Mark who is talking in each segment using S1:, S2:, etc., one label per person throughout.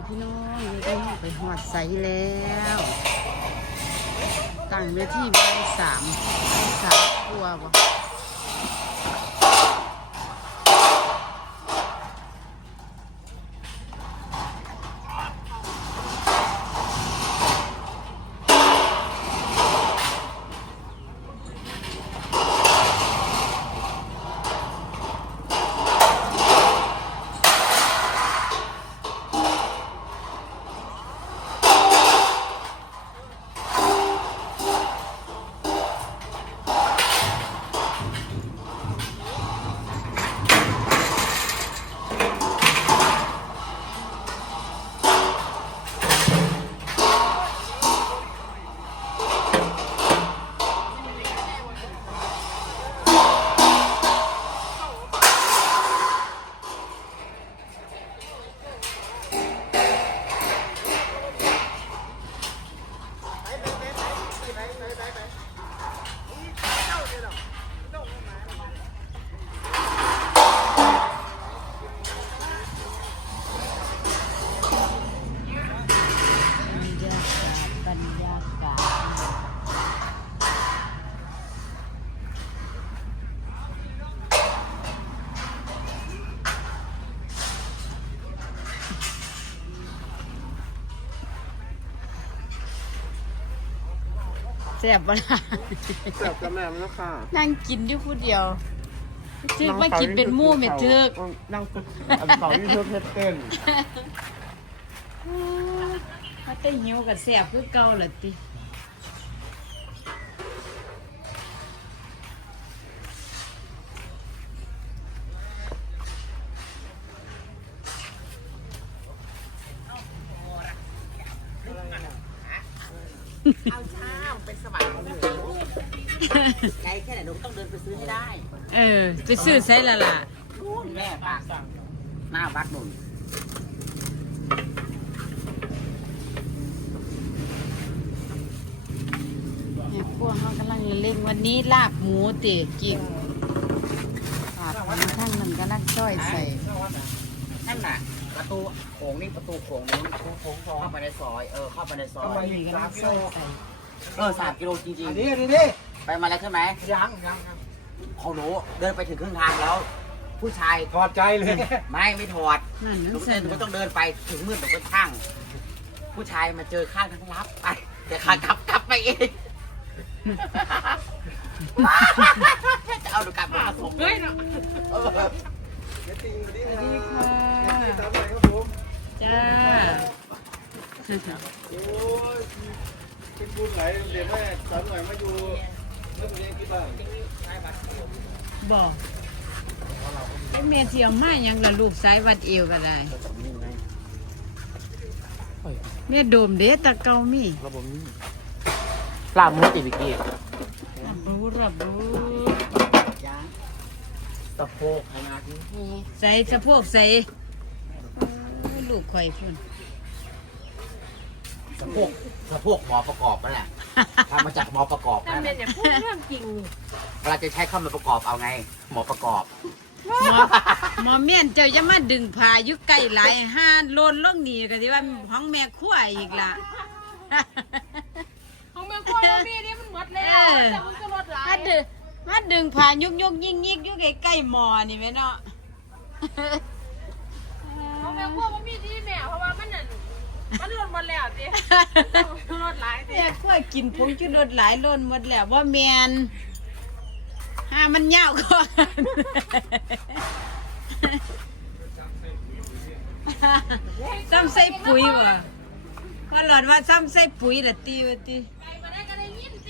S1: พี่น้องได้ไปหอดใสแล้วตั้งเวทีบ่ายสามกลัวบ่บรรยากาศแซ่บบ่ล่ะ
S2: แซ่บกับแม่แล้วค่ะ
S1: นั่งกินอยู่ผู้เดียวทึกว่ากินเป็นหมู่แม่ทึก
S2: นั่งฝึกอันเสาที่เธอเพชรเต้น
S1: ถ้าแต่หิวก็แซ่บคือเก่าล่ะติ
S3: เอาช่างเป็นสวรรค์ของหนูไกลแค่ไหนหนูต้องเดินไปซื้อให้ได้
S1: ไปซื้อไสละล่ะ
S3: นู่นแม่ปากหน้าวัดนุ่น
S1: แม่ครัวเขากำลังเล่นวันนี้ลาบหมูเตะกินลาบหมูท่านมันก็นักจ้อยใส่
S3: นั่นน่ะประตูโขงนี่ประตูโขงนู้นเข้าไปในซอยเข้าไปในซอย
S1: นี่ก็นักจ้อยใส่
S3: 3 กิโลจริง
S2: ดี
S3: ๆไปมาแล้วใช่ไหม
S2: ยัง
S3: ของหนูเดินไปถึงครึ่งทางแล้ว ผู้ชาย
S2: ถอดใจเลย
S3: ไม่ถอด
S1: นั่น
S3: ห
S1: นั่
S3: นู
S1: น
S3: ก็
S1: ใส่
S3: หนูก็ต้องเดินไปถึงมืดหนูก็ช่างผู้ชายมาเจอข้างทั้งรับไปแต่ขากลับไปเองจะเอาหนูกลับมาส่งเลยเนาะ
S2: เดี๋ยวตีมาดิ
S1: สวัสดีค่ะ
S2: ตามไปครับผม
S1: จ้า
S2: โอ้ยเป็นบุญไหลเดี๋ยวแม่สามหน่อยมาอยู่เมื่อวันนี้ที่บ้าน
S1: บอกไอ้เมียเที่ยวมายังละลูกสายวัดเอวก็ได้เมียโดมเด้ตะเกามี
S3: ระบบนี้ลาบมุ้งติบิกี้
S1: รับรู้
S3: ย่างตะโพกขนาดนี้
S1: ใส่สะโพกใส่โอ้ยลูกข่อยพุ่น
S3: สะโพกหมอประกอบนั่นแหละทำมาจากหมอประกอบนั่นแหละ
S1: พูดเรื่องจริง
S3: เวลาจะใช้เข้ามาประกอบเอาไง หมอประกอบ
S1: หมอเมียนเจ้าจะมาดึงผ้าอยู่ใกล้หลายห้าโลนล่องหนีก็ที่ว่าห้องแม่ขั้วอีกล่ะ
S4: ของเมืองโคตรมีนี่มันหมดแล้วแต่มันก็ลดหลาย
S1: มาดึงผ้ายุกยิงอยู่ใกล้ๆหมอนี่แม่เนาะ
S4: ของเมืองโคตรมันมีที่แม่เพราะว่ามันนั่นมันลดหมดแล้วสิลดหลายสิ
S1: แม่ขั้วกินผงชูรสหลายโลนหมดแล้วว่าแมนห้ามันยาวก่อนซ้ำใส่ปุ๋ยว่ะพอหลอดว่าซ้ำใส่ปุ๋ยละตีว่าตี
S4: ไปมาได้ก็ได้ยินสิ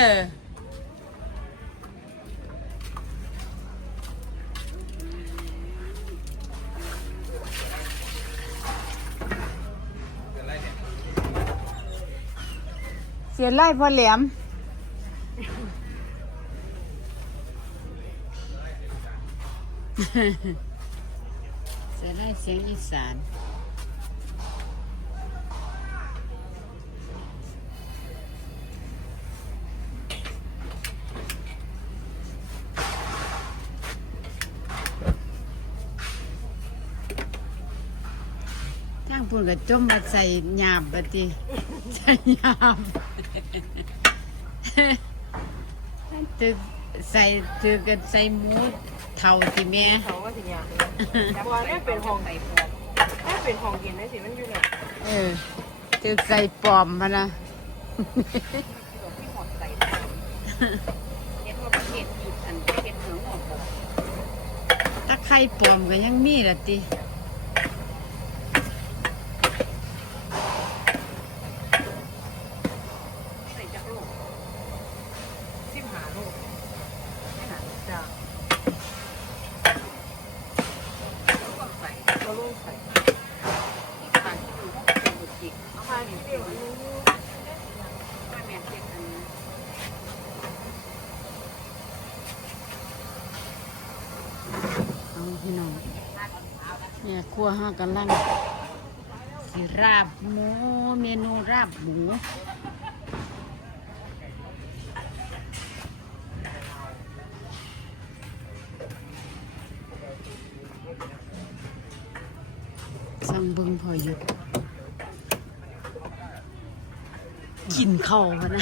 S1: เสียไล่พอแหลม เสียไล่เสียงอีสานทางพูนก็จมมาใส่หยาบบัดนี้ใส่หยาบตึกใส่ตึกกันใส่หมูเท่าที่แม่
S4: เขาก็สิยากบัวเนี่ยเป็นห้องไหนพอถ้าเป็นห้องเย็นได้สิมันอยู่ไหน
S1: ตึกใส่ปลอมมานะ
S3: ที่หมดใส่เห็นว่าเห็ดอีกอันเห็ดเหนือหมด
S1: ถ้าใครปลอมก็ยังมีละติ
S3: ใส่จากโลก15 โลไม่หนาจ้าแล้วก็ใส่ก็ลูกใส่ที่ผ่านที่ดูก็เป็นบุจิกเอามาที่เดียวแม่เจ็ดอันนี้
S1: เอาพี่น้องเนี่ยครัวห้ากำลังสิราบหมูเมนูราบหมูสั่งเบิ่งพอหยุดกินข้าวพะนะ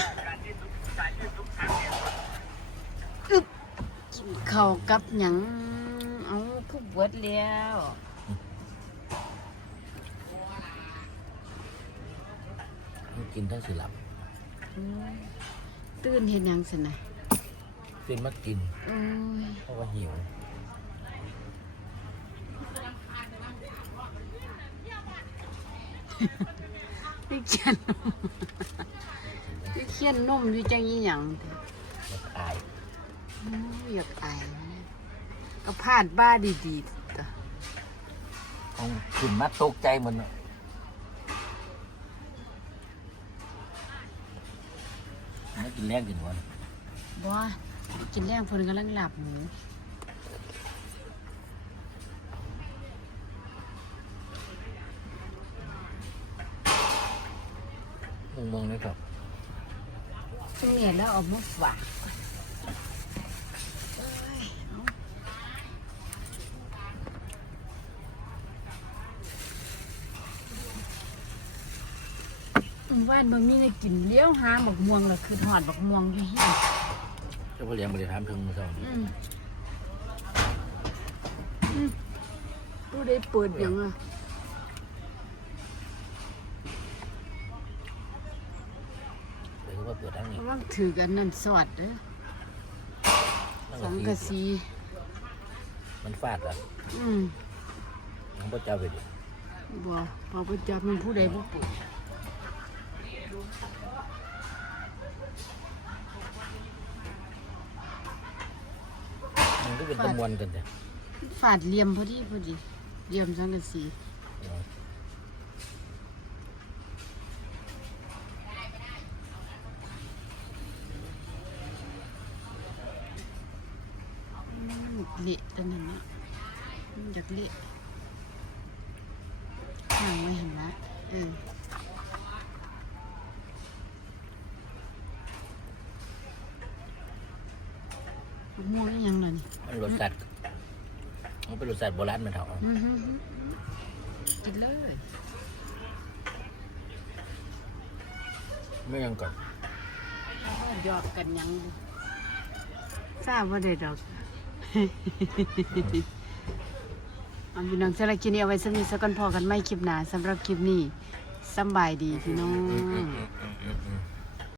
S1: อึบกินข้าวกับหยังเอาคือเบิดแล้ว
S5: กินทั้งสิหลับ
S1: ตื่นเห็นหยังสินะ
S5: เป็นมากิน
S1: โอ้ย
S5: เพราะว่าหิว
S1: พี่เขียนนมพี่เขียนนมอยู่จังยี่หยังเถอะ
S5: อาย
S1: โอ้ยอยากอายนะก็พลาดบ้าดีๆต่อ
S5: ของขึ้นมาตกใจเหมือนไม่กินแรงกินวัน
S1: บ่ว่ากินแรงเพิ่นกำลังหลับหมู
S5: มองๆเลยครับ
S1: ซึ่งเนี่ยแล้วเอามาฝากเอ้ยเอาว่านบะมีได้กินเลี้ยวหาบักม่วงล่ะคือทอดบักม่วงอยู่เฮีย
S5: เจ้าพ่อเลี้ยงบริหารเพิ่งมาสอน
S1: ผู้ได้เปิดหยังอ่ะ
S5: เลยก็ว่าเปิดทั้งนี้
S1: ระวังถือกันนั่นสอดเด้อสังกะสี
S5: มันฟาดอ่ะ
S1: อืม
S5: ของพ่อเจ้าไปดิ
S1: บ่พอประจับมันผู้ใดผู้ปลูก
S5: มันก็เป็นตะมวนกันจ้ะ
S1: ฝาดเหลี่ยมพอดีเหลี่ยมสังกะสีเละตอนนั้นนะมันอยากเละห่างไว้เห็นละม่วงอีหยังล่ะนี่
S5: มันรสสัตว์มันเป็นรสสัตว์โบราณมันเถอะ
S1: กินเลย
S5: ไม่ยังก่อน
S1: หยอกกันยังทราบว่าได้ดอก เอาพี่น้องสำหรับคลิปนี้เอาไว้สำหรับสักก่อนพอกันไม่คลิปหนาสำหรับคลิปนี้สำบายดีพี่น้อง